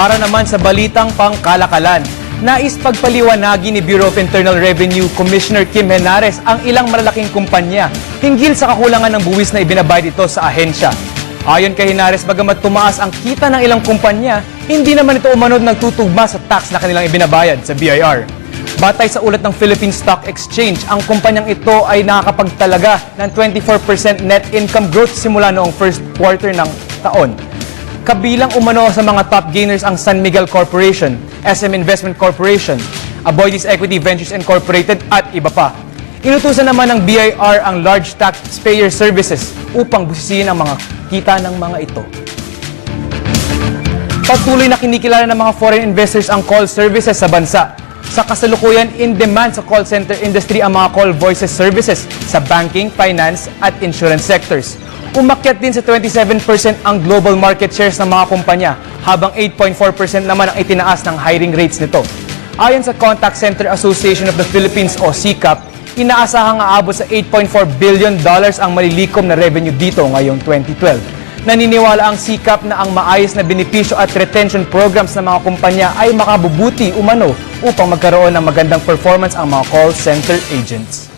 Para naman sa balitang pangkalakalan, nais pagpaliwanagi ni Bureau of Internal Revenue Commissioner Kim Henares ang ilang malalaking kumpanya hinggil sa kakulangan ng buwis na ibinabayad ito sa ahensya. Ayon kay Henares, bagamat tumaas ang kita ng ilang kumpanya, hindi naman ito umanod nagtutugma sa tax na kanilang ibinabayad sa BIR. Batay sa ulat ng Philippine Stock Exchange, ang kumpanyang ito ay nakakapagtalaga ng 24% net income growth simula noong first quarter ng taon. Kabilang umano sa mga top gainers ang San Miguel Corporation, SM Investment Corporation, Aboitiz Equity Ventures Incorporated at iba pa. Inutusan naman ng BIR ang large taxpayer services upang busisiin ang mga kita ng mga ito. Patuloy na kinikilala ng mga foreign investors ang call services sa bansa. Sa kasalukuyan, in demand sa call center industry ang mga call voices services sa banking, finance at insurance sectors. Umakyat din sa 27% ang global market shares ng mga kumpanya, habang 8.4% naman ang itinaas ng hiring rates nito. Ayon sa Contact Center Association of the Philippines o CCAP, inaasahang aabot sa $8.4 billion ang malilikom na revenue dito ngayong 2012. Naniniwala ang CCAP na ang maayos na benepisyo at retention programs ng mga kumpanya ay makabubuti umano upang magkaroon ng magandang performance ang mga call center agents.